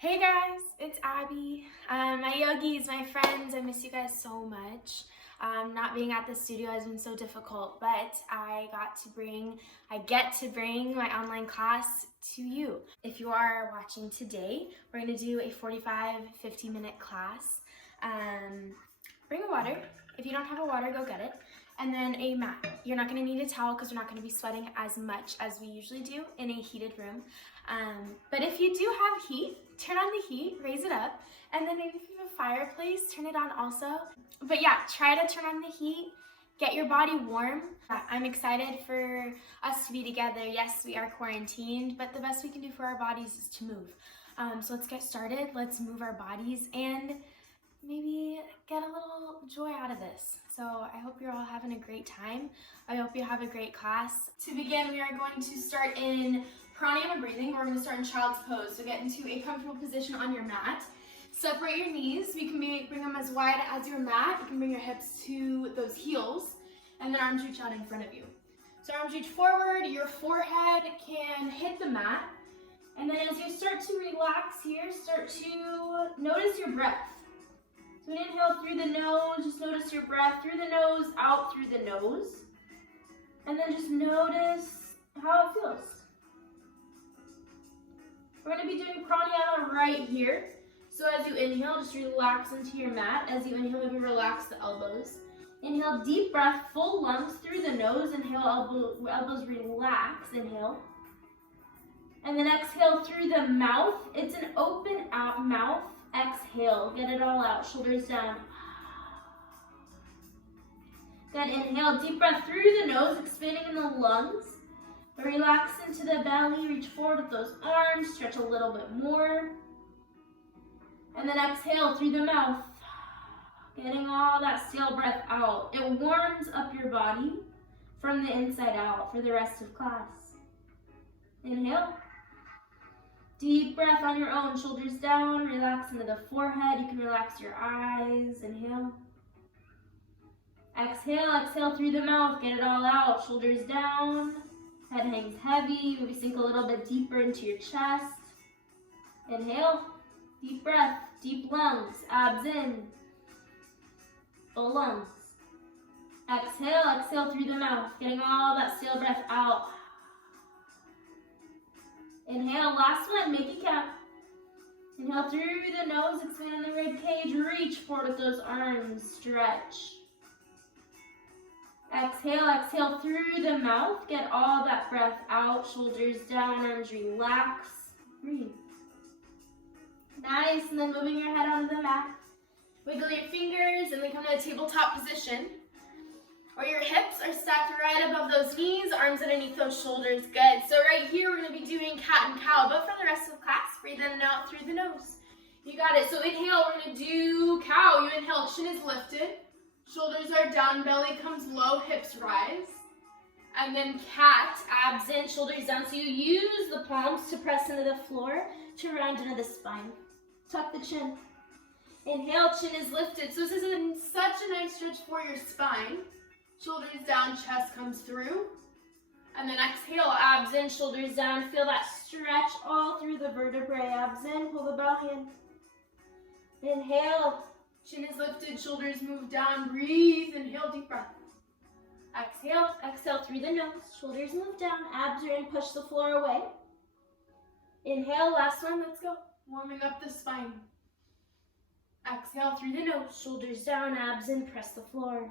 Hey guys, it's Abby. My yogis, my friends, I miss you guys so much. Not being at the studio has been so difficult, but I get to bring my online class to you. If you are watching today, we're gonna do a 45-50-minute class. Bring a water. If you don't have a water, go get it. And then a mat. You're not gonna need a towel because we're not gonna be sweating as much as we usually do in a heated room. But if you do have heat, turn on the heat, raise it up, and then maybe if you have a fireplace, turn it on also. But yeah, try to turn on the heat, get your body warm. I'm excited for us to be together. Yes, we are quarantined, but the best we can do for our bodies is to move. So let's get started. Let's move our bodies and maybe get a little joy out of this. So I hope you're all having a great time. I hope you have a great class. To begin, we are going to start in pranayama breathing. We're going to start in child's pose. So get into a comfortable position on your mat. Separate your knees. You can bring them as wide as your mat. You can bring your hips to those heels, and then arms reach out in front of you. So arms reach forward, your forehead can hit the mat. And then as you start to relax here, start to notice your breath. So inhale through the nose, just notice your breath through the nose, out through the nose. And then just notice how it feels. We're going to be doing pranayama right here. So as you inhale, just relax into your mat. As you inhale, maybe relax the elbows. Inhale, deep breath, full lungs through the nose. Inhale, elbows relax, inhale. And then exhale through the mouth. It's an open out mouth. Exhale, get it all out, shoulders down. Then inhale, deep breath through the nose, expanding in the lungs. Relax into the belly, reach forward with those arms, stretch a little bit more. And then exhale through the mouth, getting all that stale breath out. It warms up your body from the inside out for the rest of class. Inhale. Deep breath on your own, shoulders down, relax into the forehead. You can relax your eyes, inhale. Exhale, exhale through the mouth, get it all out, shoulders down, head hangs heavy, maybe sink a little bit deeper into your chest. Inhale, deep breath, deep lungs, abs in, full lungs. Exhale, exhale through the mouth, getting all that stale breath out. Inhale, last one, make it count. Inhale through the nose, expand the rib cage, reach forward with those arms, stretch. Exhale, exhale through the mouth, get all that breath out, shoulders down, arms relax, breathe. Nice, and then moving your head onto the mat. Wiggle your fingers and then come to a tabletop position. Or your hips are stacked right above those knees, arms underneath those shoulders, good. So right here, we're gonna be doing cat and cow, but for the rest of the class, breathe in and out through the nose. You got it, so inhale, we're gonna do cow. You inhale, chin is lifted, shoulders are down, belly comes low, hips rise. And then cat, abs in, shoulders down. So you use the palms to press into the floor, to round into the spine. Tuck the chin. Inhale, chin is lifted. So this is such a nice stretch for your spine. Shoulders down, chest comes through. And then exhale, abs in, shoulders down. Feel that stretch all through the vertebrae. Abs in, pull the belly in. Inhale, chin is lifted, shoulders move down. Breathe, inhale, deep breath. Exhale, exhale through the nose. Shoulders move down, abs are in, push the floor away. Inhale, last one, let's go. Warming up the spine. Exhale through the nose, shoulders down, abs in, press the floor.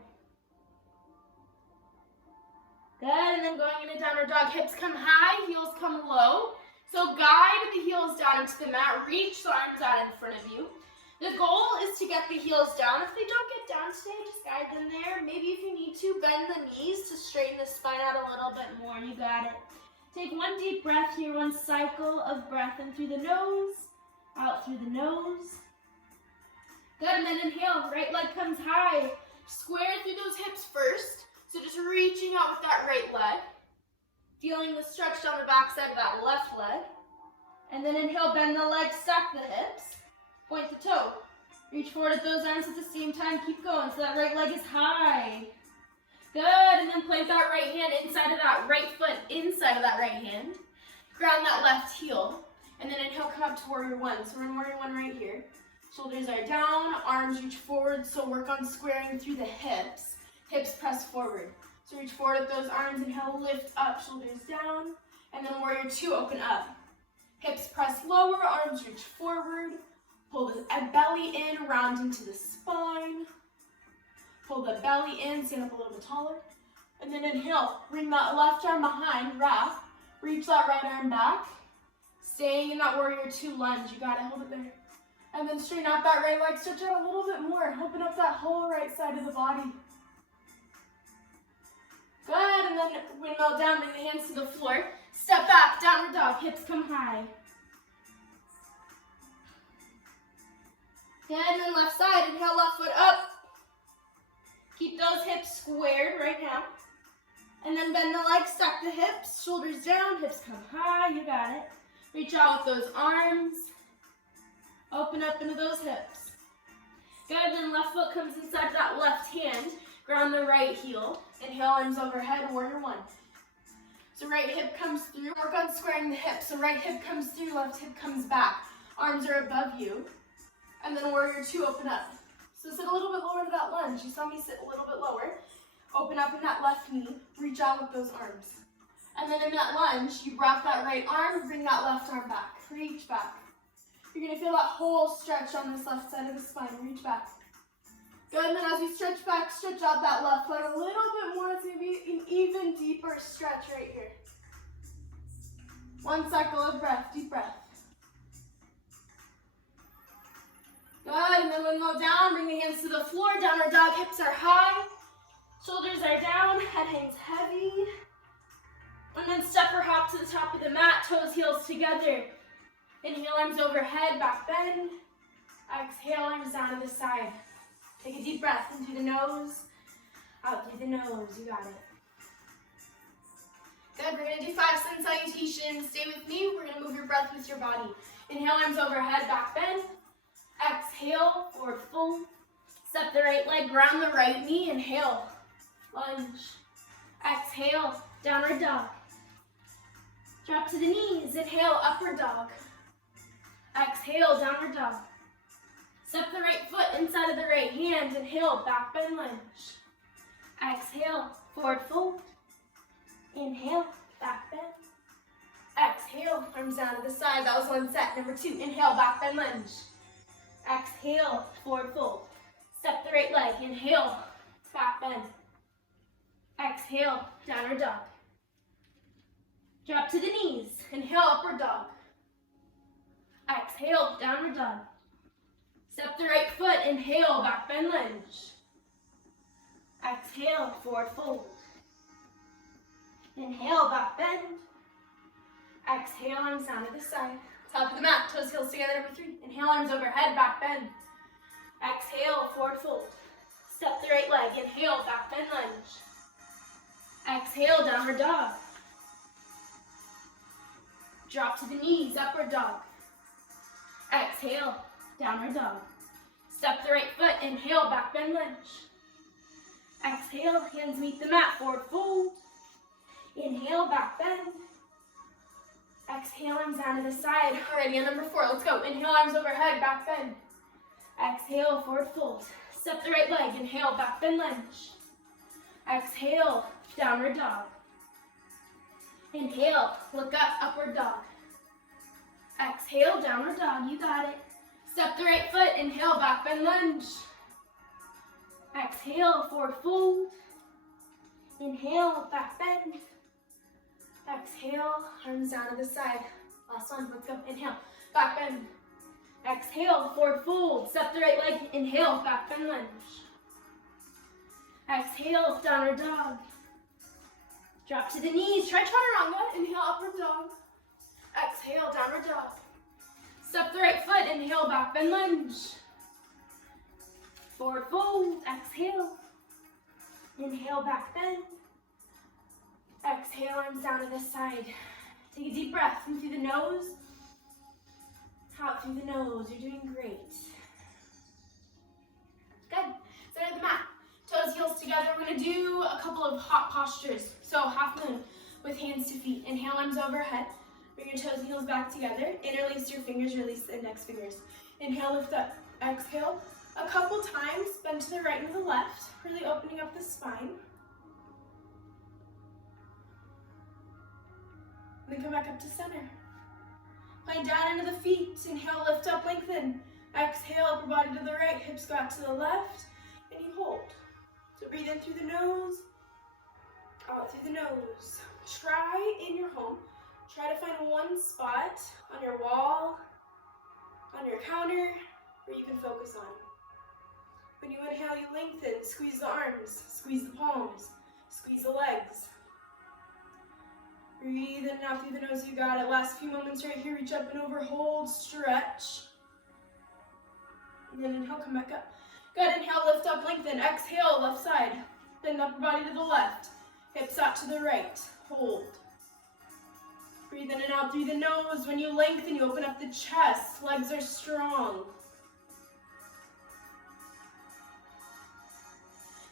Good, and then going into downward dog, hips come high, heels come low. So guide the heels down into the mat, reach the arms out in front of you. The goal is to get the heels down. If they don't get down today, just guide them there. Maybe if you need to, bend the knees to straighten the spine out a little bit more. You got it. Take one deep breath here, one cycle of breath in through the nose, out through the nose. Good, and then inhale, right leg comes high. Square through those hips first. So just reaching out with that right leg. Feeling the stretch down the back side of that left leg. And then inhale, bend the leg, stack the hips. Point the toe. Reach forward at those arms at the same time. Keep going so that right leg is high. Good, and then plant that right hand inside of that right foot, inside of that right hand. Ground that left heel. And then inhale, come up to warrior one. So we're in warrior one right here. Shoulders are down, arms reach forward, so work on squaring through the hips. Hips press forward. So reach forward with those arms, inhale, lift up, shoulders down. And then warrior two, open up. Hips press lower, arms reach forward. Pull the belly in, round into the spine. Pull the belly in, stand up a little bit taller. And then inhale, bring that left arm behind, wrap. Reach that right arm back. Staying in that warrior two lunge, you got it, hold it there. And then straighten out that right leg, stretch out a little bit more. Open up that whole right side of the body. Good, and then windmill down, bring the hands to the floor. Step back, downward dog, hips come high. Good, and then left side, inhale, left foot up. Keep those hips squared right now. And then bend the legs, stack the hips, shoulders down, hips come high, you got it. Reach out with those arms. Open up into those hips. Good, then left foot comes inside that left hand. Ground the right heel. Inhale, arms overhead, warrior one. So right hip comes through. Work on squaring the hips. So right hip comes through, left hip comes back. Arms are above you. And then warrior two, open up. So sit a little bit lower to that lunge. You saw me sit a little bit lower. Open up in that left knee. Reach out with those arms. And then in that lunge, you wrap that right arm, bring that left arm back. Reach back. You're going to feel that whole stretch on this left side of the spine. Reach back. Good, and then as you stretch back, stretch out that left leg a little bit more. It's going to be an even deeper stretch right here. One cycle of breath, deep breath. Good, and then windmill down, bring the hands to the floor, downward dog, hips are high, shoulders are down, head hangs heavy. And then step or hop to the top of the mat, toes, heels together. Inhale, arms overhead, back bend. Exhale, arms down to the side. Take a deep breath in through the nose, out through the nose, you got it. Good, we're gonna do 5 sun salutations. Stay with me, we're gonna move your breath with your body. Inhale, arms overhead, back bend. Exhale, forward fold. Step the right leg, ground the right knee, inhale, lunge. Exhale, downward dog. Drop to the knees, inhale, upward dog. Exhale, downward dog. Step the right foot inside of the right hand, inhale, back bend lunge. Exhale, forward fold. Inhale, back bend. Exhale, arms down to the side. That was one set. Number 2, inhale, back bend lunge. Exhale, forward fold. Step the right leg, inhale, back bend. Exhale, downward dog. Drop to the knees, inhale, upward dog. Exhale, downward dog. Step the right foot, inhale, back bend lunge. Exhale, forward fold. Inhale, back bend. Exhale, arms down to the side. Top of the mat, toes, heels together, number 3. Inhale, arms overhead, back bend. Exhale, forward fold. Step the right leg, inhale, back bend lunge. Exhale, downward dog. Drop to the knees, upward dog. Exhale, downward dog. Step the right foot, inhale, back bend lunge. Exhale, hands meet the mat, forward fold. Inhale, back bend. Exhale, arms down to the side. Alrighty, on number 4, let's go. Inhale, arms overhead, back bend. Exhale, forward fold. Step the right leg, inhale, back bend lunge. Exhale, downward dog. Inhale, look up, upward dog. Exhale, downward dog, you got it. Step the right foot, inhale, back bend lunge. Exhale, forward fold. Inhale, back bend. Exhale, arms down to the side. Last one, let's go. Inhale, back bend. Exhale, forward fold. Step the right leg, inhale, back bend lunge. Exhale, downward dog. Drop to the knees, try chaturanga. Inhale, upward dog. Exhale, downward dog. Step the right foot, inhale, back bend lunge. Forward fold, exhale. Inhale, back bend. Exhale, arms down to this side. Take a deep breath in through the nose. Out through the nose, you're doing great. Good, center of the mat. Toes, heels together. We're gonna do a couple of hot postures. So half moon with hands to feet. Inhale, arms overhead. Bring your toes and heels back together. Interlace your fingers, release the index fingers. Inhale, lift up. Exhale. A couple times, bend to the right and to the left, really opening up the spine. And then come back up to center. Find down into the feet. Inhale, lift up, lengthen. Exhale, upper body to the right, hips go out to the left, and you hold. So breathe in through the nose, out through the nose. Try in your home, try to find one spot on your wall, on your counter, where you can focus on. When you inhale, you lengthen, squeeze the arms, squeeze the palms, squeeze the legs. Breathe in and out through the nose, you got it. Last few moments right here, reach up and over, hold, stretch. And then inhale, come back up. Good, inhale, lift up, lengthen. Exhale, left side. Bend the upper body to the left. Hips out to the right. Hold. Breathe in and out through the nose. When you lengthen, you open up the chest. Legs are strong.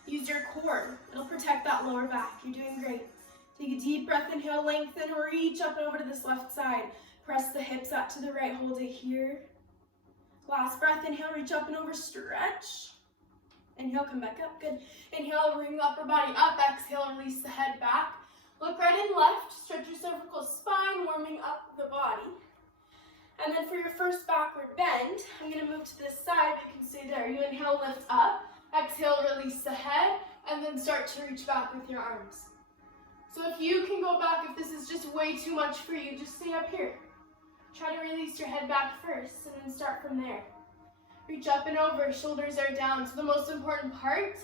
Use your core. It'll protect that lower back. You're doing great. Take a deep breath, inhale, lengthen, reach up and over to this left side. Press the hips out to the right, hold it here. Last breath, inhale, reach up and over, stretch. Inhale, come back up, good. Inhale, bring the upper body up, exhale, release the head back. Look right and left, stretch your cervical spine, warming up the body. And then for your first backward bend, I'm gonna move to this side, you can stay there. You inhale, lift up, exhale, release the head, and then start to reach back with your arms. So if you can go back, if this is just way too much for you, just stay up here. Try to release your head back first and then start from there. Reach up and over, shoulders are down. So the most important part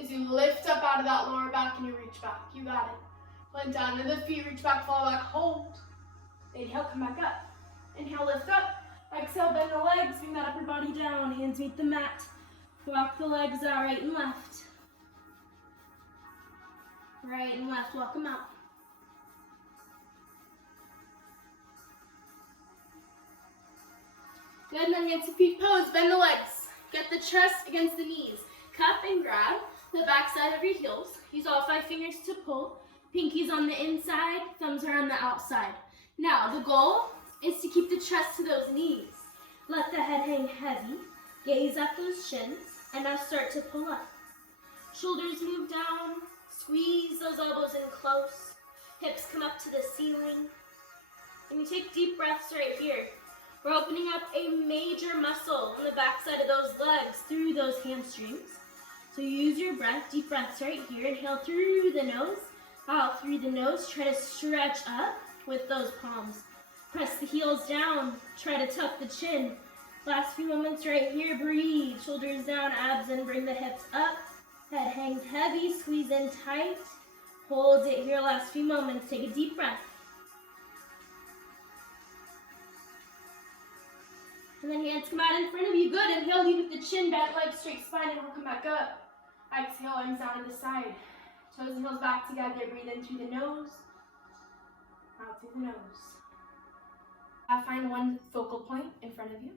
is you lift up out of that lower back and you reach back. You got it. Blend down to the feet, reach back, fall back, hold. Inhale, come back up. Inhale, lift up. Exhale, bend the legs, bring that upper body down. Hands meet the mat. Walk the legs out, right and left. Right and left, walk them out. Good, and then hands to feet pose, bend the legs. Get the chest against the knees. Cup and grab the back side of your heels. Use all 5 fingers to pull. Pinkies on the inside, thumbs are on the outside. Now, the goal is to keep the chest to those knees. Let the head hang heavy. Gaze at those shins, and now start to pull up. Shoulders move down. Squeeze those elbows in close. Hips come up to the ceiling. And you take deep breaths right here. We're opening up a major muscle on the back side of those legs through those hamstrings. So use your breath, deep breaths right here. Inhale through the nose, out through the nose. Try to stretch up with those palms. Press the heels down. Try to tuck the chin. Last few moments right here. Breathe. Shoulders down, abs in. Bring the hips up. Head hangs heavy. Squeeze in tight. Hold it here. Last few moments. Take a deep breath. And then hands come out in front of you. Good. Inhale, lead with the chin, bent leg, straight spine, and we'll come back up. Exhale, arms down to the side. Toes and heels back together. Breathe in through the nose, out through the nose. Find one focal point in front of you.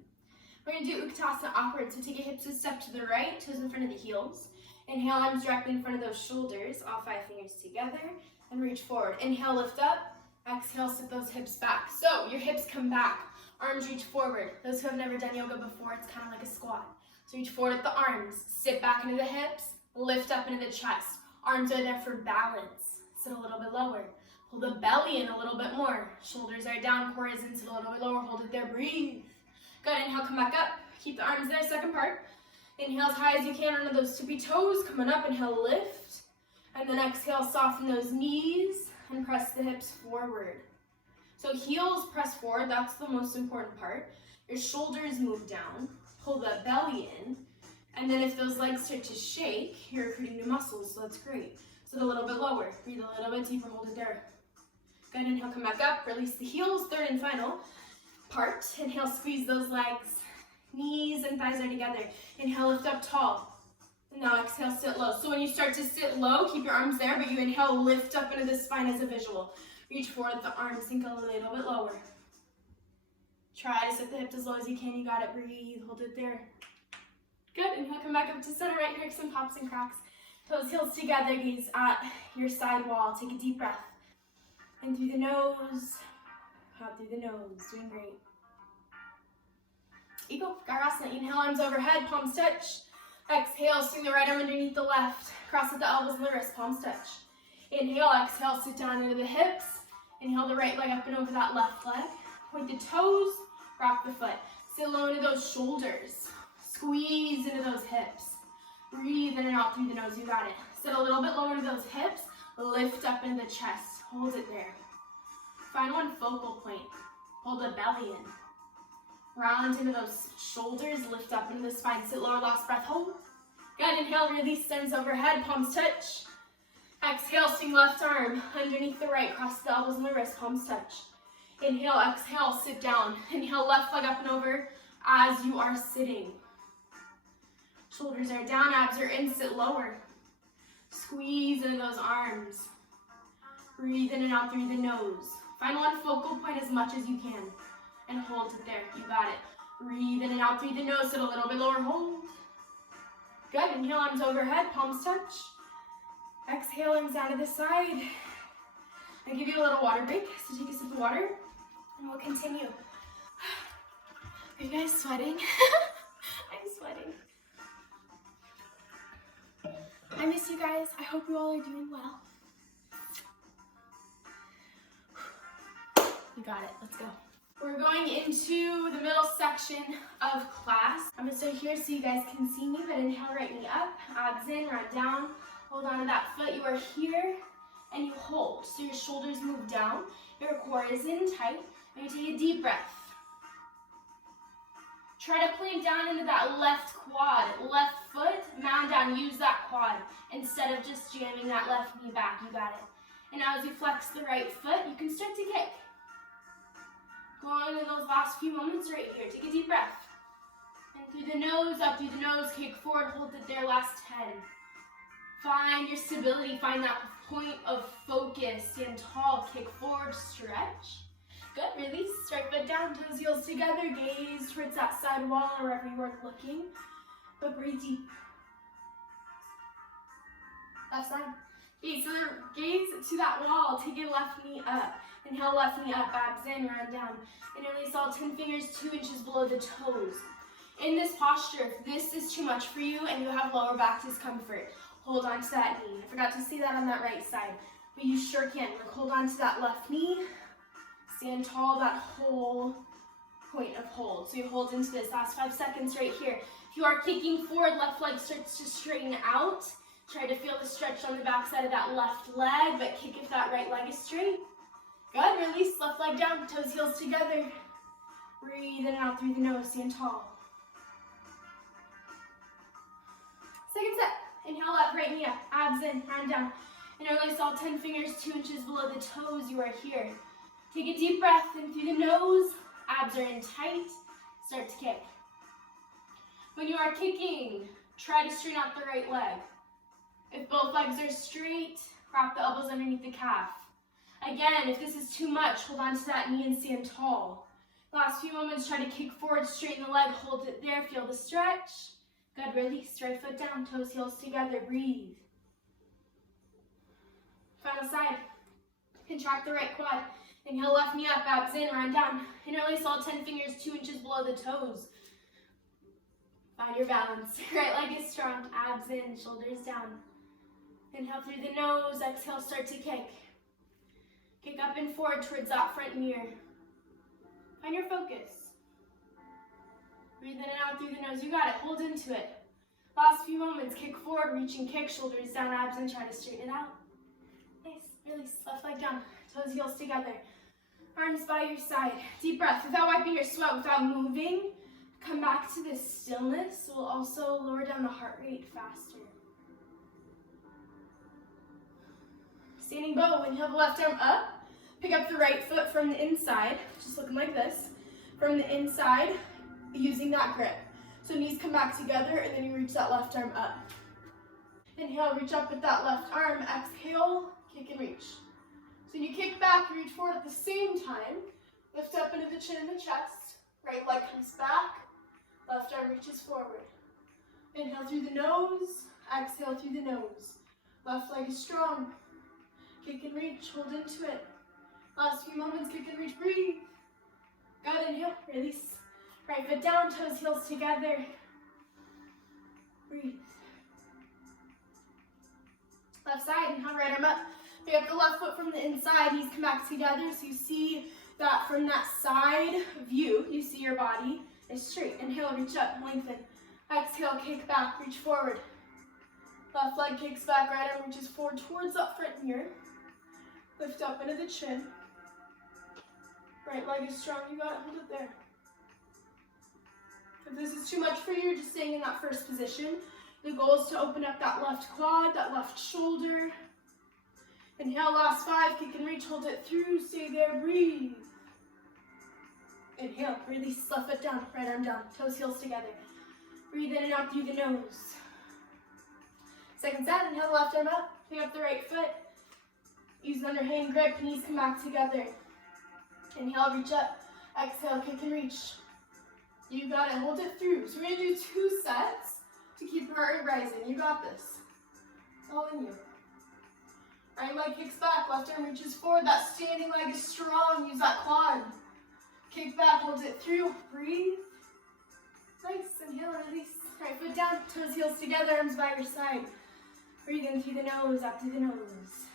We're going to do Utkatasana awkward. So take your hips a step to the right, toes in front of the heels. Inhale, arms directly in front of those shoulders, all 5 fingers together, and reach forward. Inhale, lift up. Exhale, sit those hips back. So your hips come back. Arms reach forward. Those who have never done yoga before, it's kind of like a squat. So reach forward with the arms. Sit back into the hips. Lift up into the chest. Arms are there for balance. Sit a little bit lower. Pull the belly in a little bit more. Shoulders are down, core is in, sit a little bit lower. Hold it there, breathe. Good, inhale, come back up. Keep the arms there, second part. Inhale as high as you can under those tippy toes. Coming up, inhale, lift. And then exhale, soften those knees and press the hips forward. So heels press forward, that's the most important part. Your shoulders move down, pull the belly in, and then if those legs start to shake, you're recruiting new muscles, so that's great. So a little bit lower, breathe a little bit deeper, hold it there. Good, inhale, come back up, release the heels, third and final part. Inhale, squeeze those legs, knees and thighs are together. Inhale, lift up tall. And now exhale, sit low. So when you start to sit low, keep your arms there, but you inhale, lift up into the spine as a visual. Reach forward with the arms, sink a little bit lower. Try to sit the hips as low as you can. You got it. Breathe. Hold it there. Good. Inhale, come back up to center. Right here, some pops and cracks. Toes, heels together. Gaze at your side wall. Take a deep breath. In through the nose, out through the nose, doing great. Eagle, Garasana, inhale, arms overhead, palms touch. Exhale, swing the right arm underneath the left. Cross at the elbows and the wrists, palms touch. Inhale, exhale, sit down into the hips. Inhale the right leg up and over that left leg. Point the toes, rock the foot. Sit low into those shoulders. Squeeze into those hips. Breathe in and out through the nose, you got it. Sit a little bit lower into those hips. Lift up into the chest, hold it there. Find one focal point. Hold the belly in. Round into those shoulders, lift up into the spine. Sit lower, last breath, hold. Good, inhale, release, sends overhead, palms touch. Exhale, swing left arm underneath the right, cross the elbows and the wrist, palms touch. Inhale, exhale, sit down. Inhale, left leg up and over as you are sitting. Shoulders are down, abs are in, sit lower. Squeeze into those arms. Breathe in and out through the nose. Find one focal point as much as you can and hold it there. You got it. Breathe in and out through the nose. Sit a little bit lower. Hold. Good. Inhale, arms overhead. Palms touch. Exhale, arms down to the side. I'll give you a little water break. So take a sip of water and we'll continue. Are you guys sweating? I'm sweating. I miss you guys. I hope you all are doing well. You got it. Let's go. We're going into the middle section of class. I'm going to stay here so you guys can see me, but inhale, right knee up, abs in, right down. Hold on to that foot. You are here and you hold. So your shoulders move down. Your core is in tight. And you take a deep breath. Try to plank down into that left quad. Left foot, mound down. Use that quad instead of just jamming that left knee back. You got it. And now as you flex the right foot, you can start to kick. Go on to those last few moments right here. Take a deep breath. And through the nose, up through the nose, kick forward, hold it there, last 10. Find your stability, find that point of focus. Stand tall, kick forward, stretch. Good, release, right foot down, toes, heels together, gaze towards that side wall or wherever you are looking. But breathe deep. Left side. Gaze to that wall, take your left knee up. Inhale, left knee up, abs in, round down. And release all 10 fingers, 2 inches below the toes. In this posture, if this is too much for you and you have lower back discomfort, hold on to that knee. I forgot to say that on that right side, but you sure can. Hold on to that left knee. Stand tall, that whole point of hold. So you hold into this last 5 seconds right here. If you are kicking forward, left leg starts to straighten out. Try to feel the stretch on the back side of that left leg, but kick if that right leg is straight. Good, release, left leg down, toes, heels together. Breathe in and out through the nose, stand tall. Second set, inhale up, right knee up, abs in, round down. And release all 10 fingers, 2 inches below the toes, you are here. Take a deep breath in through the nose, abs are in tight, start to kick. When you are kicking, try to straighten out the right leg. If both legs are straight, wrap the elbows underneath the calf. Again, if this is too much, hold on to that knee and stand tall. Last few moments, try to kick forward, straighten the leg, hold it there, feel the stretch. Good, release, right foot down, toes, heels together, breathe. Final side, contract the right quad. Inhale, left knee up, abs in, round down. Interlace all 10 fingers, 2 inches below the toes. Find your balance. Right leg is strong, abs in, shoulders down. Inhale through the nose, exhale, start to kick. Kick up and forward towards that front mirror. Find your focus. Breathe in and out through the nose. You got it. Hold into it. Last few moments. Kick forward, reach and kick. Shoulders down, abs in. Try to straighten it out. Nice. Release. Left leg down. Toes, heels together. Arms by your side. Deep breath. Without wiping your sweat, without moving, come back to this stillness. We'll also lower down the heart rate faster. Standing bow, inhale the left arm up, pick up the right foot from the inside, just looking like this, from the inside, using that grip. So knees come back together and then you reach that left arm up. Inhale, reach up with that left arm, exhale, kick and reach. So you kick back, reach forward at the same time, lift up into the chin and the chest, right leg comes back, left arm reaches forward. Inhale through the nose, exhale through the nose. Left leg is strong. Kick and reach, hold into it. Last few moments, kick and reach, breathe. Good, inhale, release. Right foot down, toes, heels together. Breathe. Left side, inhale, right arm up. Pick up the left foot from the inside, knees come back together so you see that from that side view, you see your body is straight. Inhale, reach up, lengthen. Exhale, kick back, reach forward. Left leg kicks back, right arm reaches forward towards that front mirror. Lift up into the chin. Right leg is strong, you got it, hold it there. If this is too much for you, you're just staying in that first position. The goal is to open up that left quad, that left shoulder. Inhale, last 5, kick and reach, hold it through, stay there, breathe. Inhale, release, left foot down, right arm down, toes, heels together. Breathe in and out through the nose. Second set, inhale, left arm up, pick up the right foot. Use an underhand grip, knees come back together. Inhale, reach up, exhale, kick and reach. You got it, hold it through. So we're gonna do 2 sets to keep your heart rate rising. You got this. It's all in you. Right leg kicks back, left arm reaches forward. That standing leg is strong. Use that quad. Kick back, hold it through. Breathe. Nice. Inhale, release. Right foot down, toes, heels together, arms by your side. Breathe in through the nose, up through the nose.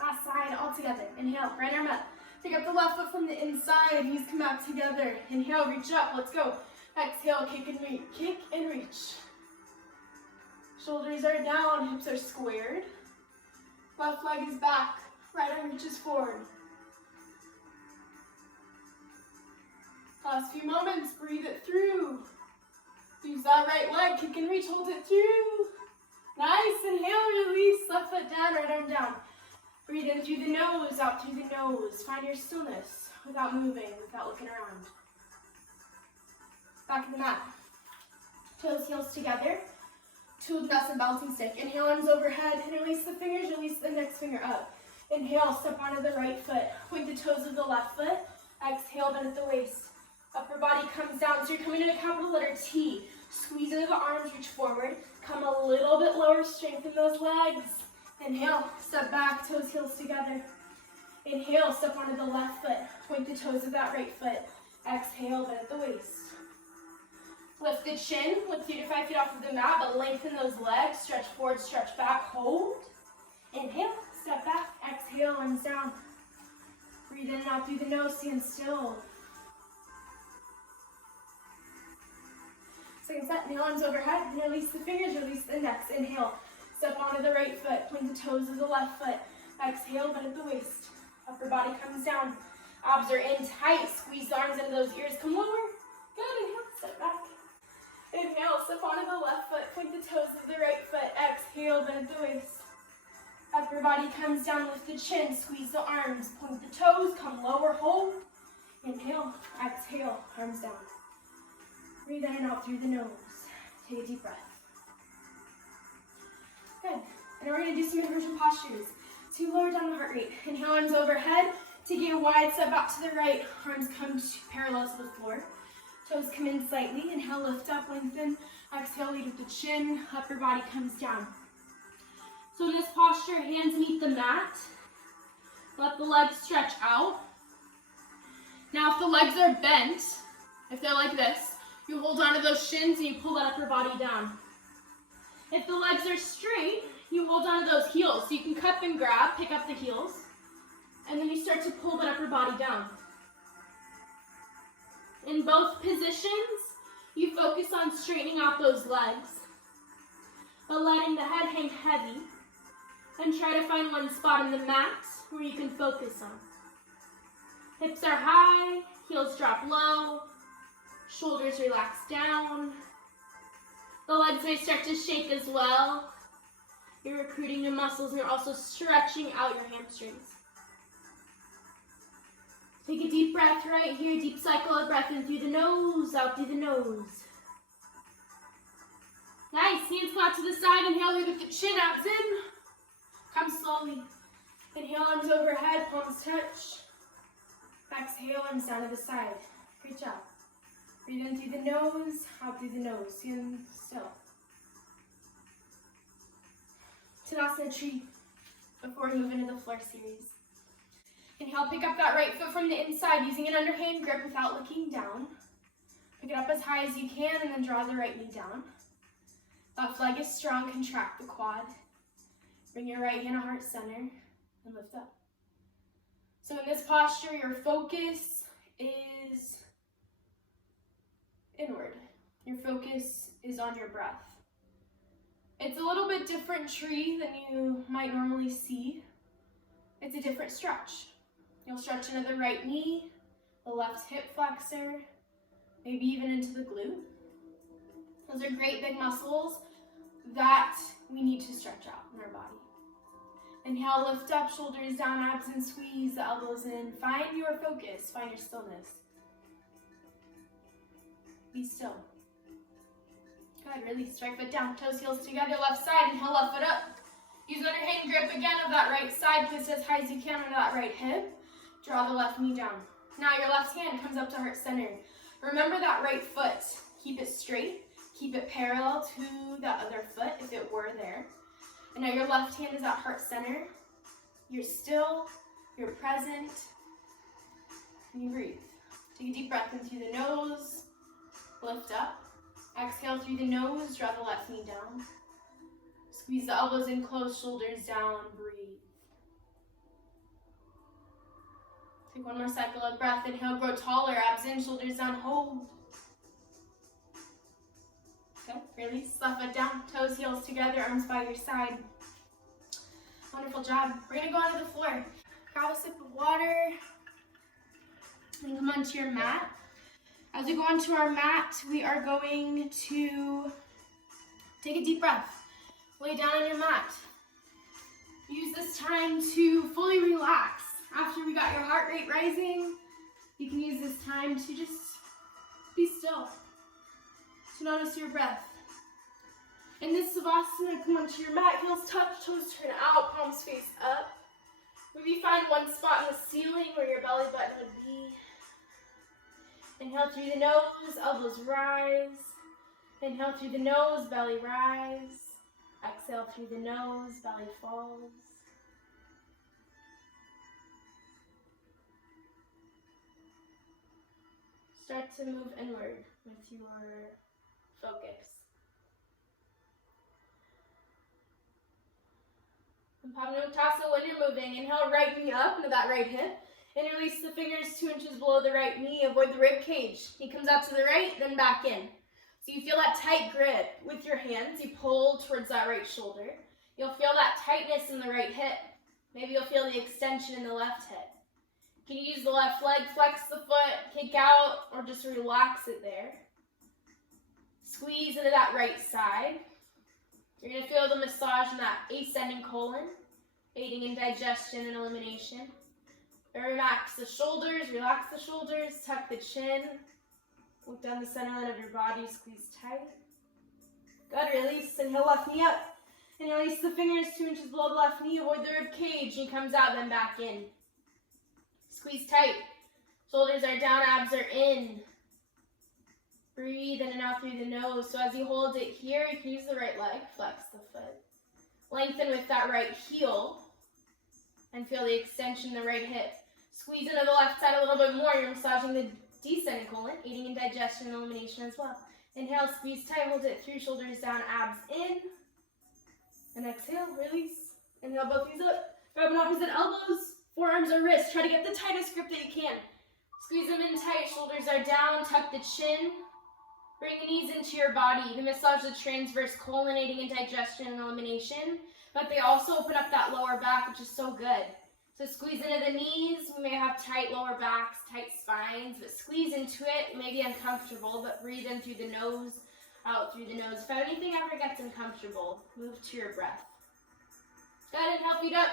Last side, all together. Inhale, right arm up. Pick up the left foot from the inside, knees come back together. Inhale, reach up, let's go. Exhale, kick and reach. Shoulders are down, hips are squared. Left leg is back, right arm reaches forward. Last few moments, breathe it through. Use that right leg, kick and reach, hold it through. Nice, inhale, release, left foot down, right arm down. Breathe in through the nose, out through the nose. Find your stillness without moving, without looking around. Back of the mat. Toes, heels together. Tool nuts and bouncing stick. Inhale, arms overhead, and release the fingers, release the next finger up. Inhale, step onto the right foot. Point the toes of the left foot. Exhale, bend at the waist. Upper body comes down, so you're coming to a capital letter T. Squeeze into the arms, reach forward. Come a little bit lower, strengthen those legs. Inhale, step back, toes, heels together. Inhale, step onto the left foot. Point the toes of that right foot. Exhale, bend at the waist. Lift the chin, lift 3 to 5 feet off of the mat, but lengthen those legs. Stretch forward, stretch back, hold. Inhale, step back, exhale, arms down. Breathe in and out through the nose, stand still. Second set, inhale, arms overhead, and release the fingers, release the index. Inhale, step onto the right foot, point the toes of the left foot. Exhale, bend at the waist. Upper body comes down. Abs are in tight. Squeeze the arms into those ears. Come lower. Good. Inhale, step back. Inhale, step onto the left foot. Point the toes of the right foot. Exhale, bend at the waist. Upper body comes down. Lift the chin. Squeeze the arms. Point the toes. Come lower. Hold. Inhale. Exhale. Arms down. Breathe in and out through the nose. Take a deep breath. Good. And we're going to do some inversion postures to lower down the heart rate. Inhale, arms overhead. Taking a wide step out to the right. Arms come parallel to the floor. Toes come in slightly. Inhale, lift up, lengthen. Exhale, lead with the chin. Upper body comes down. So in this posture, hands meet the mat. Let the legs stretch out. Now if the legs are bent, if they're like this, you hold onto those shins and you pull that upper body down. If the legs are straight, you hold onto those heels. So you can cup and grab, pick up the heels, and then you start to pull that upper body down. In both positions, you focus on straightening out those legs, but letting the head hang heavy, and try to find one spot in the mat where you can focus on. Hips are high, heels drop low, shoulders relax down. The legs may start to shake as well. You're recruiting new muscles and you're also stretching out your hamstrings. Take a deep breath right here, deep cycle of breath in through the nose, out through the nose. Nice, hands come out to the side, inhale, lift the chin, abs in. Come slowly. Inhale, arms overhead, palms touch. Exhale, arms down to the side. Great job. Breathe in through the nose, out through the nose. Stand still. Tadasana tree before we move into the floor series. Inhale, pick up that right foot from the inside using an underhand grip without looking down. Pick it up as high as you can and then draw the right knee down. Left leg is strong, contract the quad. Bring your right hand to heart center and lift up. So in this posture, your focus is inward. Your focus is on your breath. It's a little bit different tree than you might normally see. It's a different stretch. You'll stretch into the right knee, the left hip flexor, maybe even into the glute. Those are great big muscles that we need to stretch out in our body. Inhale, lift up, shoulders down, abs and squeeze, the elbows in. Find your focus, find your stillness. Be still. Good, release, right foot down, toes, heels together, left side, inhale, left foot up. Use underhand grip again of that right side, twist as high as you can onto that right hip. Draw the left knee down. Now your left hand comes up to heart center. Remember that right foot. Keep it straight. Keep it parallel to the other foot if it were there. And now your left hand is at heart center. You're still, you're present, and you breathe. Take a deep breath in through the nose, lift up. Exhale through the nose, draw the left knee down. Squeeze the elbows in close, shoulders down, breathe. Take one more cycle of breath. Inhale, grow taller, abs in, shoulders down, hold. Okay, release, left foot down, toes, heels together, arms by your side. Wonderful job. We're gonna go onto the floor. Grab a sip of water and come onto your mat. As we go onto our mat, we are going to take a deep breath. Lay down on your mat. Use this time to fully relax. After we got your heart rate rising, you can use this time to just be still, to notice your breath. In this Savasana, come onto your mat, heels touch, toes turn out, palms face up. Maybe find one spot in the ceiling where your belly button would be. Inhale through the nose, elbows rise. Inhale through the nose, belly rise. Exhale through the nose, belly falls. Start to move inward with your focus. And Padmanabhasana, when you're moving, inhale right knee up into that right hip. And release the fingers 2 inches below the right knee. Avoid the rib cage. He comes out to the right, then back in. So you feel that tight grip with your hands. You pull towards that right shoulder. You'll feel that tightness in the right hip. Maybe you'll feel the extension in the left hip. You can use the left leg, flex the foot, kick out, or just relax it there. Squeeze into that right side. You're going to feel the massage in that ascending colon, aiding in digestion and elimination. Relax the shoulders, tuck the chin. Look down the center line of your body, squeeze tight. Good, release, inhale, left knee up. And release the fingers 2 inches below the left knee, avoid the rib cage. He comes out, then back in. Squeeze tight. Shoulders are down, abs are in. Breathe in and out through the nose. So as you hold it here, you can use the right leg, flex the foot. Lengthen with that right heel. And feel the extension in the right hip. Squeeze into the left side a little bit more. You're massaging the descending colon, aiding in digestion and elimination as well. Inhale, squeeze tight, hold it through, shoulders down, abs in. And exhale, release. Inhale, both knees up. Grab an opposite elbows, forearms or wrists. Try to get the tightest grip that you can. Squeeze them in tight, shoulders are down, tuck the chin. Bring the knees into your body. You massage the transverse colon, aiding in digestion and elimination. But they also open up that lower back, which is so good. So squeeze into the knees. We may have tight lower backs, tight spines, but squeeze into it. It may be uncomfortable, but breathe in through the nose, out through the nose. If anything ever gets uncomfortable, move to your breath. Good, inhale, feet up.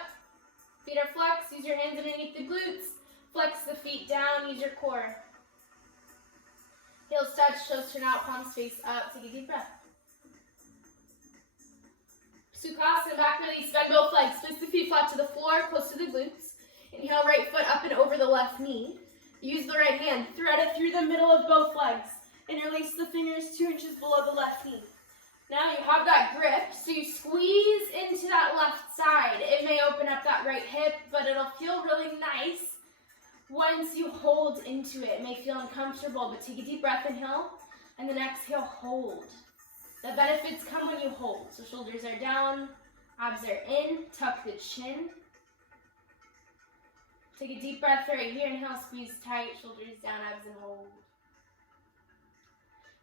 Feet are flexed. Use your hands underneath the glutes. Flex the feet down. Use your core. Heels touch, toes turn out, palms face up. Take a deep breath. Sukhasana, back release, bend both legs. Twist the feet flat to the floor, close to the glutes. Inhale, right foot up and over the left knee. Use the right hand. Thread it through the middle of both legs. And release the fingers 2 inches below the left knee. Now you have that grip, so you squeeze into that left side. It may open up that right hip, but it'll feel really nice Once you hold into it, it may feel uncomfortable, but take a deep breath, inhale, and then exhale, hold. The benefits come when you hold. So shoulders are down, abs are in, tuck the chin. Take a deep breath right here, inhale, squeeze tight, shoulders down, abs and hold.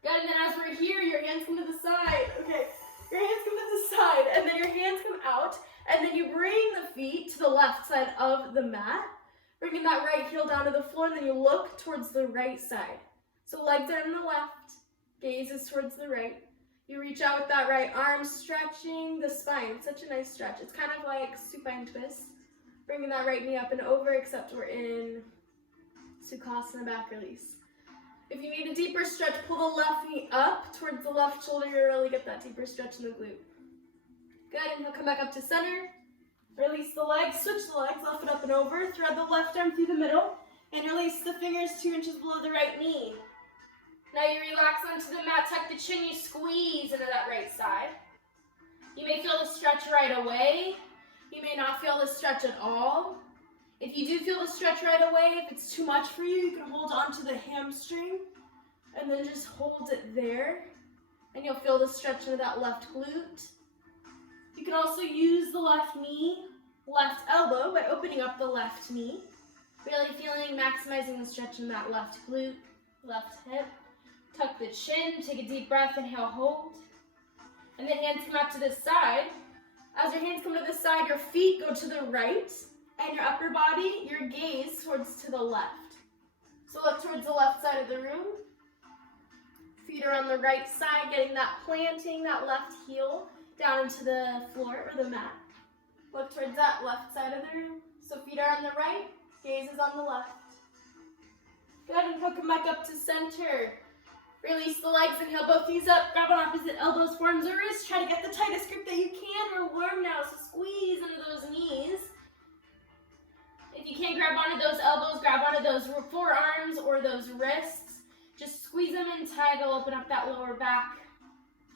Good, and then as we're here, your hands come to the side. Okay, your hands come to the side, and then your hands come out, and then you bring the feet to the left side of the mat, bringing that right heel down to the floor, and then you look towards the right side. So legs are on the left, gaze is towards the right. You reach out with that right arm, stretching the spine. It's such a nice stretch. It's kind of like supine twist. Bringing that right knee up and over, except we're in Sukhasana back release. If you need a deeper stretch, pull the left knee up towards the left shoulder. You really get that deeper stretch in the glute. Good, and he'll come back up to center. Release the legs, switch the legs, left foot up and over. Thread the left arm through the middle, and release the fingers 2 inches below the right knee. Now you relax onto the mat, tuck the chin, you squeeze into that right side. You may feel the stretch right away. You may not feel the stretch at all. If you do feel the stretch right away, if it's too much for you, you can hold onto the hamstring and then just hold it there. And you'll feel the stretch into that left glute. You can also use the left knee, left elbow by opening up the left knee. Really feeling, maximizing the stretch in that left glute, left hip. Tuck the chin, take a deep breath, inhale, hold. And then hands come out to the side. As your hands come to the side, your feet go to the right, and your upper body, your gaze towards to the left. So look towards the left side of the room. Feet are on the right side, getting that planting, that left heel down into the floor or the mat. Look towards that left side of the room. So feet are on the right, gaze is on the left. Go ahead and come back up to center. Release the legs, inhale both knees up, grab on opposite elbows, forearms or wrists. Try to get the tightest grip that you can. We're warm now, so squeeze into those knees. If you can't grab onto those elbows, grab onto those forearms or those wrists. Just squeeze them in tight, it'll open up that lower back.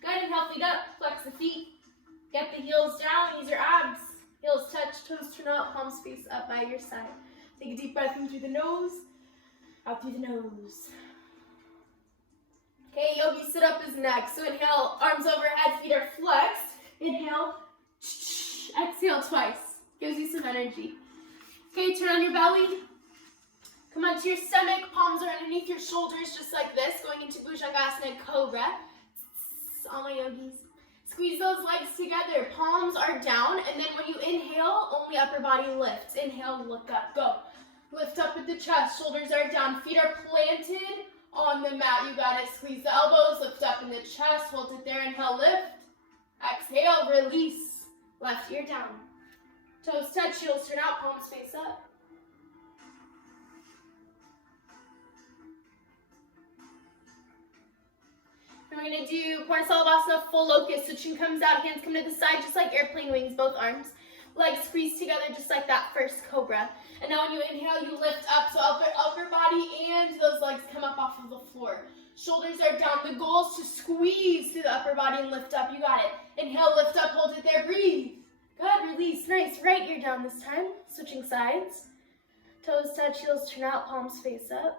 Good, inhale, feet up, flex the feet. Get the heels down, use your abs. Heels touch, toes turn out, palms face up by your side. Take a deep breath in through the nose, out through the nose. Okay, yogi sit up is next. So inhale, arms overhead, feet are flexed. Inhale, exhale twice. Gives you some energy. Okay, turn on your belly. Come onto your stomach, palms are underneath your shoulders just like this, going into Bhujangasana Cobra. All my yogis. Squeeze those legs together, palms are down, and then when you inhale, only upper body lifts. Inhale, look up, go. Lift up with the chest, shoulders are down, feet are planted on the mat, you got it. Squeeze the elbows, lift up in the chest, hold it there, inhale, lift. Exhale, release. Left ear down. Toes touch, heels turn out, palms face up. And we're gonna do Purnasalabhasana, full locust. So chin comes out, hands come to the side, just like airplane wings, both arms. Legs squeeze together, just like that first cobra. And now when you inhale, you lift up, so upper body and those legs come up off of the floor. Shoulders are down. The goal is to squeeze through the upper body and lift up. You got it. Inhale, lift up, hold it there, breathe. Good, release. Nice. Right ear down this time. Switching sides. Toes touch, heels turn out, palms face up.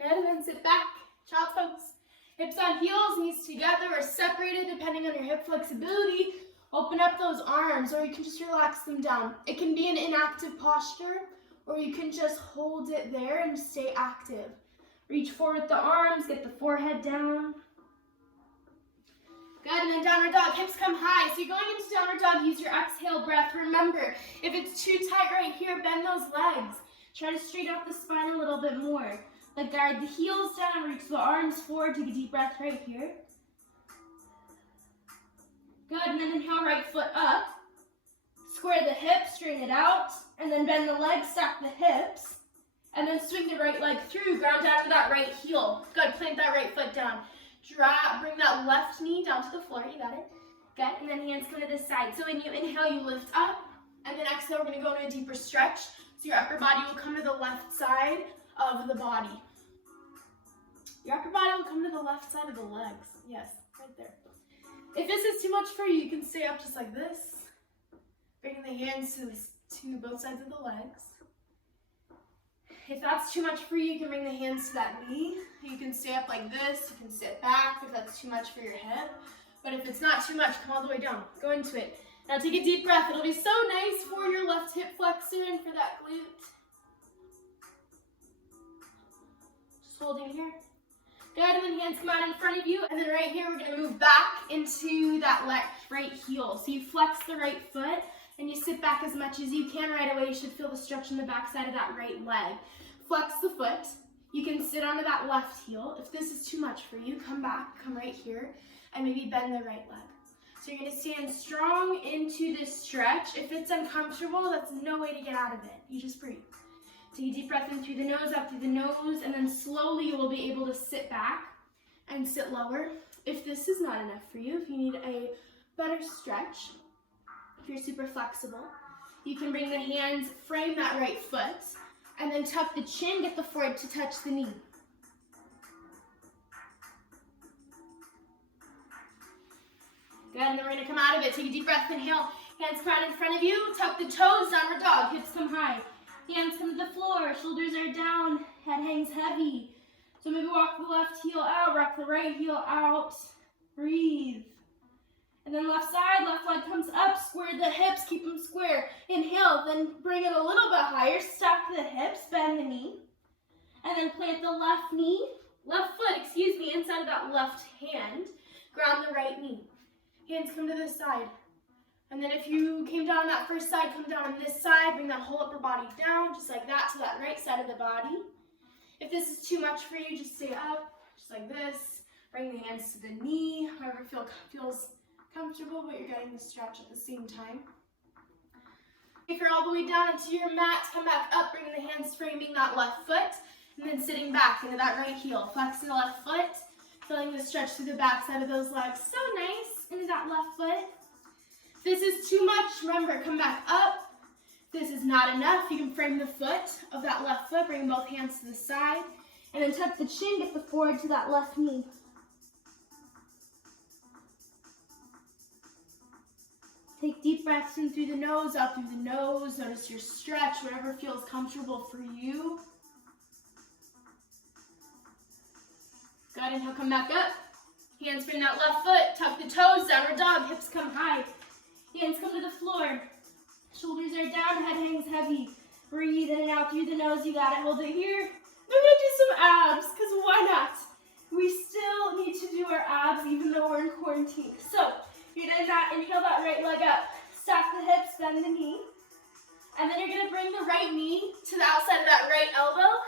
Good, and then sit back. Child's pose. Hips on heels, knees together or separated depending on your hip flexibility. Open up those arms, or you can just relax them down. It can be an inactive posture, or you can just hold it there and stay active. Reach forward with the arms, get the forehead down. Good, and then downward dog, hips come high. So you're going into downward dog, use your exhale breath. Remember, if it's too tight right here, bend those legs. Try to straighten out the spine a little bit more. Like guide the heels down, reach the arms forward, take a deep breath right here. Good, and then inhale, right foot up. Square the hips, straighten it out, and then bend the legs, stack the hips, and then swing the right leg through, ground down to that right heel. Good, plant that right foot down. Drop, bring that left knee down to the floor, you got it. Good, and then hands come to the side. So when you inhale, you lift up, and then exhale, we're gonna go into a deeper stretch. So your upper body will come to the left side of the body. Your upper body will come to the left side of the legs. Yes, right there. If this is too much for you, you can stay up just like this. Bring the hands to to both sides of the legs. If that's too much for you, you can bring the hands to that knee. You can stay up like this, you can sit back if that's too much for your hip. But if it's not too much, come all the way down. Go into it. Now take a deep breath. It'll be so nice for your left hip flexor and for that glute. Just holding here. Good, and then hands come out in front of you. And then right here, we're gonna move back into that right heel. So you flex the right foot and you sit back as much as you can. Right away, you should feel the stretch in the back side of that right leg. Flex the foot. You can sit onto that left heel. If this is too much for you, come back, come right here, and maybe bend the right leg. So you're gonna stand strong into this stretch. If it's uncomfortable, that's no way to get out of it. You just breathe. Take a deep breath in through the nose, out through the nose, and then slowly you will be able to sit back and sit lower. If this is not enough for you, if you need a better stretch, if you're super flexible, you can bring the hands, frame that right foot, and then tuck the chin, get the forehead to touch the knee. Good, and then we're gonna come out of it. Take a deep breath, inhale, hands come out in front of you, tuck the toes, downward dog, hips come high. Hands come to the floor, shoulders are down, head hangs heavy. So maybe walk the left heel out, rock the right heel out, breathe. And then left side, left leg comes up, square the hips, keep them square. Inhale, then bring it a little bit higher, stack the hips, bend the knee. And then plant the left foot, inside of that left hand, ground the right knee. Hands come to this side. And then if you came down on that first side, come down on this side, bring that whole upper body down, just like that, to that right side of the body. If this is too much for you, just stay up, just like this. Bring the hands to the knee, however feels comfortable, but you're getting the stretch at the same time. If you're all the way down into your mat, come back up, bring the hands framing that left foot, and then sitting back into that right heel. Flexing the left foot, feeling the stretch through the back side of those legs. So nice, into that left foot. If this is too much, remember, come back up. If this is not enough, you can frame the foot of that left foot, bring both hands to the side, and then tuck the chin, get the forehead to that left knee. Take deep breaths in through the nose, out through the nose. Notice your stretch, whatever feels comfortable for you. Good, inhale, come back up. Hands frame that left foot, tuck the toes, downward dog, hips come high. Hands come to the floor. Shoulders are down, head hangs heavy. Breathe in and out through the nose, you got it, hold it here. We're gonna do some abs, because why not? We still need to do our abs even though we're in quarantine. So, you're gonna inhale that right leg up, stack the hips, bend the knee, and then you're gonna bring the right knee to the outside of that right elbow,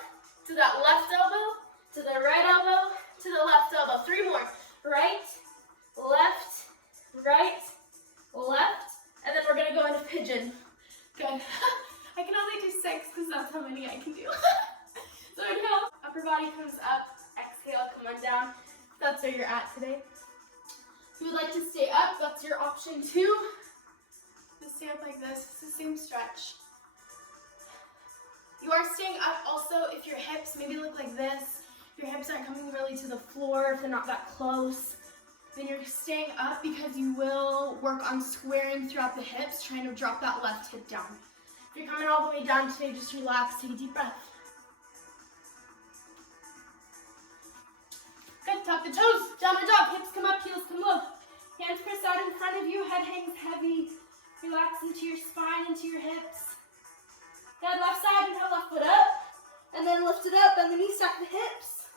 to that left elbow, to the right elbow, to the left elbow. 3 more. Right, left, and then we're gonna go into pigeon. Good. I can only do 6 because that's how many I can do. So inhale, upper body comes up, exhale, come on down. That's where you're at today. If you would like to stay up, that's your option too. Just stay up like this. It's the same stretch. You are staying up also if your hips maybe look like this. If your hips aren't coming really to the floor, if they're not that close, then you're staying up because you will work on squaring throughout the hips, trying to drop that left hip down. If you're coming all the way down today, just relax, take a deep breath. Good, tuck the toes, downward dog, hips come up, heels come low. Hands press out in front of you, head hangs heavy. Relax into your spine, into your hips. Good, left side, inhale, left foot up. And then lift it up, bend the knee, stack the hips.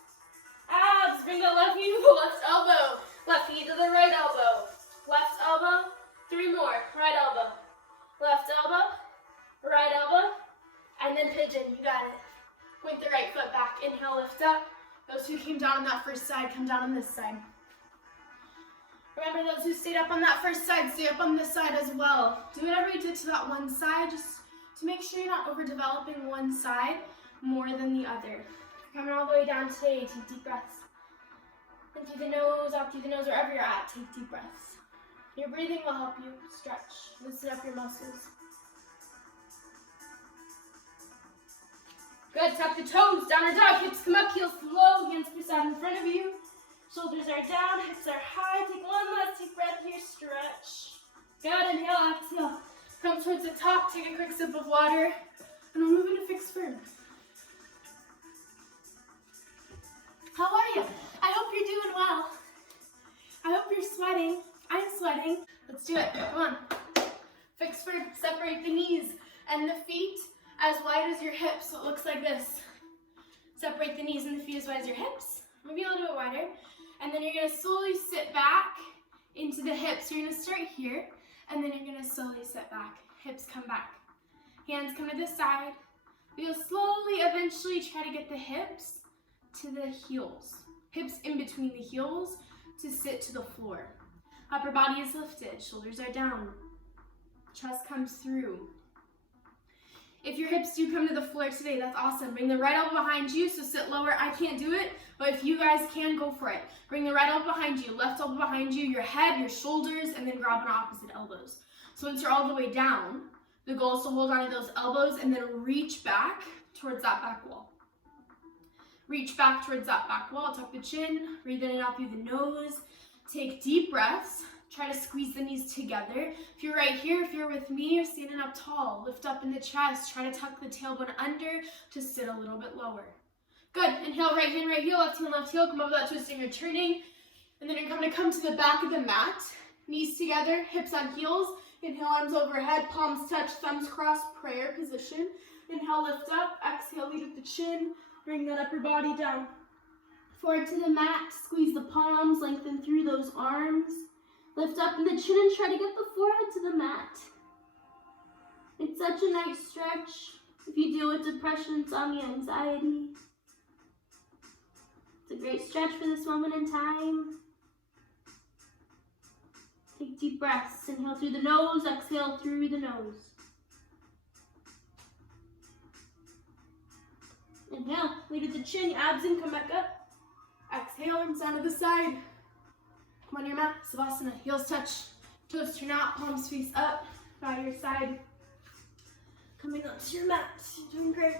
Abs, bring the left knee to the left elbow. Left knee to the right elbow. Left elbow, 3 more. Right elbow, left elbow, right elbow, and then pigeon, you got it. Point the right foot back, inhale, lift up. Those who came down on that first side, come down on this side. Remember, those who stayed up on that first side, stay up on this side as well. Do whatever you did to that one side, just to make sure you're not overdeveloping one side more than the other. Coming all the way down today, take deep breaths. In through the nose, out through the nose, wherever you're at, take deep breaths. Your breathing will help you stretch, loosen up your muscles. Good, tuck the toes, downward dog, hips come up, heels come low, hands press out in front of you. Shoulders are down, hips are high. Take one last deep breath here, stretch. Good, inhale, exhale. Come towards the top, take a quick sip of water, and we'll move into fixed firm. How are you? I hope you're doing well. I hope you're sweating. I'm sweating. Let's do it. Come on. Fixed firm. Separate the knees and the feet as wide as your hips. So it looks like this. Separate the knees and the feet as wide as your hips. Maybe a little bit wider. And then you're going to slowly sit back into the hips. So you're going to start here, and then you're going to slowly sit back. Hips come back. Hands come to the side. You'll slowly eventually try to get the hips to the heels. Hips in between the heels to sit to the floor. Upper body is lifted. Shoulders are down. Chest comes through. If your hips do come to the floor today, that's awesome. Bring the right elbow behind you, so sit lower. I can't do it, but if you guys can, go for it. Bring the right elbow behind you, left elbow behind you, your head, your shoulders, and then grab on opposite elbows. So once you're all the way down, the goal is to hold on to those elbows and then reach back towards that back wall. Reach back towards that back wall, tuck the chin, breathe in and out through the nose. Take deep breaths. Try to squeeze the knees together. If you're right here, if you're with me, you're standing up tall. Lift up in the chest. Try to tuck the tailbone under to sit a little bit lower. Good. Inhale, right hand, right heel, left heel, left heel. Come over that twist and you're turning. And then you're going to come to the back of the mat. Knees together, hips on heels. Inhale, arms overhead, palms touch, thumbs cross, prayer position. Inhale, lift up. Exhale, lead with the chin. Bring that upper body down. Forward to the mat. Squeeze the palms, lengthen through those arms. Lift up in the chin and try to get the forehead to the mat. It's such a nice stretch. If you deal with depression, insomnia, anxiety, it's a great stretch for this moment in time. Take deep breaths. Inhale through the nose, exhale through the nose. Inhale, lead at the chin, abs in, come back up. Exhale, arms down to the side. Come on your mat, Savasana, heels touch, toes turn out, palms face up, by your side. Coming up to your mat, you're doing great.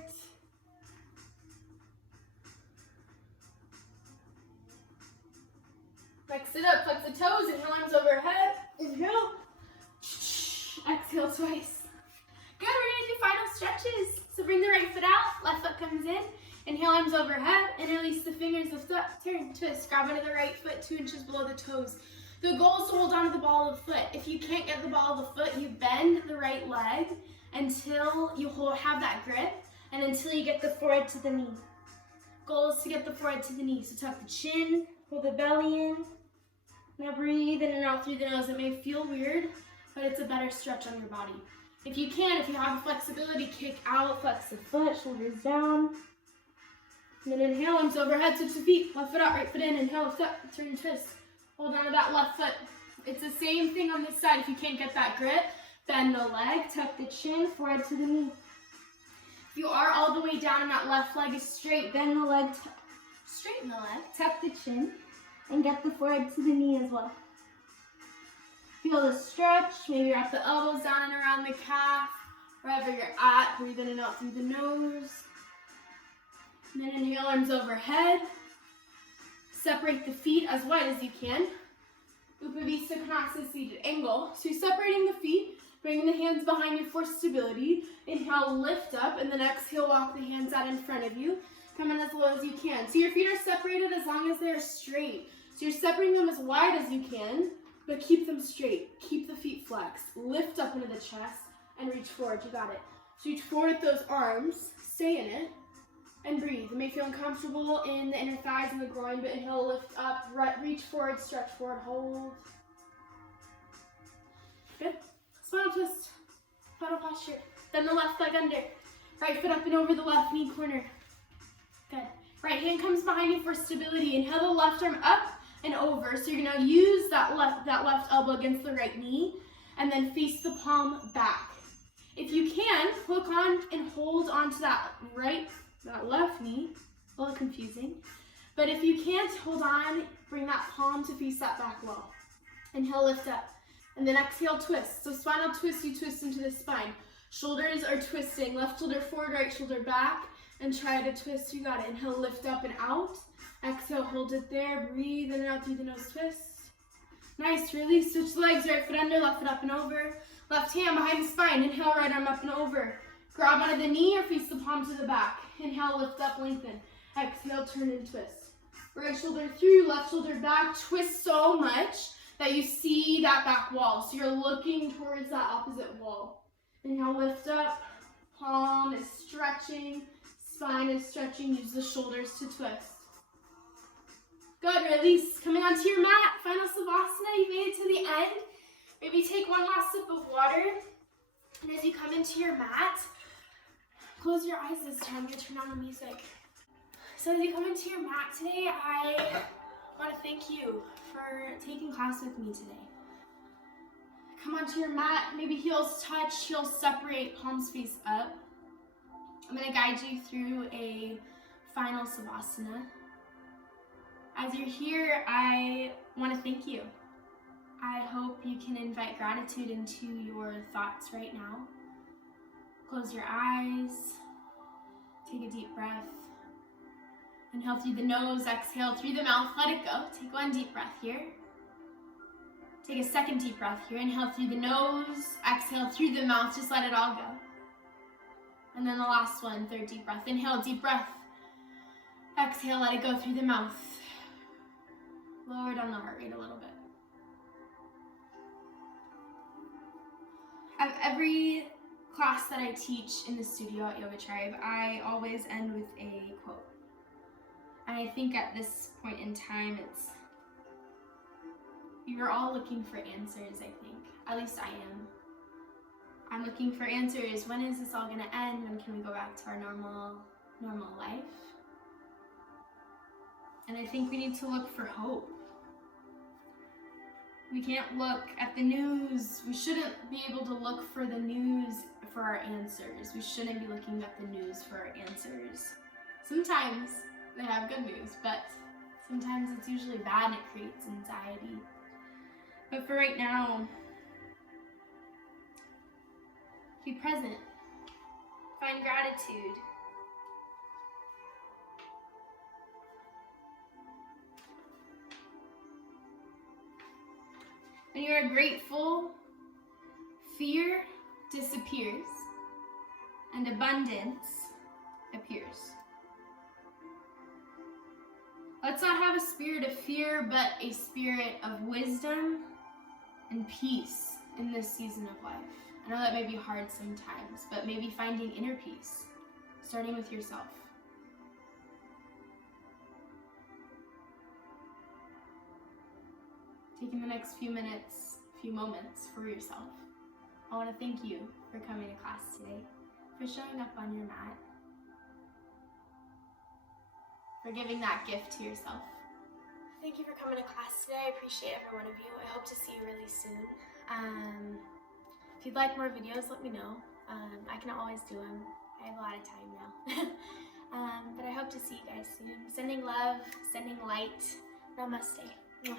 Flex it up, flex the toes, inhale, arms overhead, inhale, exhale twice. Good, we're gonna do final stretches. So bring the right foot out, left foot comes in. Inhale, arms overhead, and release the fingers, lift up, turn, twist. Grab onto the right foot, 2 inches below the toes. The goal is to hold on to the ball of the foot. If you can't get the ball of the foot, you bend the right leg until you have that grip, and until you get the forehead to the knee. Goal is to get the forehead to the knee. So tuck the chin, pull the belly in. Now breathe in and out through the nose. It may feel weird, but it's a better stretch on your body. If you can, if you have the flexibility, kick out, flex the foot, shoulders down. And then inhale, arms overhead, switch the feet. Left foot out, right foot in. Inhale, lift up, turn and twist. Hold on to that left foot. It's the same thing on this side. If you can't get that grip, bend the leg, tuck the chin, forehead to the knee. If you are all the way down and that left leg is straight, bend the leg, straighten the leg, tuck the chin, and get the forehead to the knee as well. Feel the stretch. Maybe wrap the elbows down and around the calf. Wherever you're at, breathe in and out through the nose. And then inhale, arms overhead. Separate the feet as wide as you can. Moooooveee Konasana seated angle. So you're separating the feet, bringing the hands behind you for stability. Inhale, lift up, and then exhale, walk the hands out in front of you. Come in as low as you can. So your feet are separated as long as they're straight. So you're separating them as wide as you can, but keep them straight. Keep the feet flexed. Lift up into the chest and reach forward. You got it. So reach forward with those arms. Stay in it. And breathe. You may feel uncomfortable in the inner thighs and the groin, but inhale, lift up, reach forward, stretch forward, hold. Good. Spinal twist. Final posture. Then the left leg under. Right foot up and over the left knee corner. Good. Right hand comes behind you for stability. Inhale the left arm up and over. So you're gonna use that left elbow against the right knee, and then face the palm back. If you can, hook on and hold onto that left knee. A little confusing. But if you can't, hold on, bring that palm to face that back wall. Inhale, lift up. And then exhale, twist. So spinal twist, you twist into the spine. Shoulders are twisting. Left shoulder forward, right shoulder back. And try to twist. You got it. Inhale, lift up and out. Exhale, hold it there. Breathe in and out through the nose, twist. Nice, release. Switch the legs, right foot under, left foot up and over. Left hand behind the spine. Inhale, right arm up and over. Grab onto the knee or face the palm to the back. Inhale, lift up, lengthen. Exhale, turn and twist. Right shoulder through, left shoulder back. Twist so much that you see that back wall. So you're looking towards that opposite wall. Inhale, lift up. Palm is stretching. Spine is stretching. Use the shoulders to twist. Good, release. Coming onto your mat. Final Savasana. You made it to the end. Maybe take one last sip of water. And as you come into your mat, close your eyes this time. You turn on the music. So as you come into your mat today, I want to thank you for taking class with me today. Come onto your mat, maybe heels touch, heels separate, palms face up. I'm going to guide you through a final Savasana. As you're here, I want to thank you. I hope you can invite gratitude into your thoughts right now. Close your eyes, take a deep breath. Inhale through the nose, exhale through the mouth, let it go. Take one deep breath here. Take a second deep breath here. Inhale through the nose, exhale through the mouth, just let it all go. And then the last one, third deep breath. Inhale, deep breath. Exhale, let it go through the mouth. Lower down the heart rate a little bit. At every class that I teach in the studio at Yoga Tribe, I always end with a quote. And I think at this point in time, you're all looking for answers, I think. At least I am. I'm looking for answers. When is this all gonna end? When can we go back to our normal life? And I think we need to look for hope. We can't look at the news. We shouldn't be able to look for the news for our answers. We shouldn't be looking at the news for our answers. Sometimes they have good news, but sometimes it's usually bad and it creates anxiety. But for right now, be present. Find gratitude. When you are grateful, fear disappears and abundance appears. Let's not have a spirit of fear, but a spirit of wisdom and peace in this season of life. I know that may be hard sometimes, but maybe finding inner peace, starting with yourself. Taking the next few moments for yourself. I want to thank you for coming to class today, for showing up on your mat, for giving that gift to yourself. Thank you for coming to class today. I appreciate every one of you. I hope to see you really soon. If you'd like more videos, let me know. I can always do them. I have a lot of time now. But I hope to see you guys soon. Sending love, sending light. Namaste. Mwah.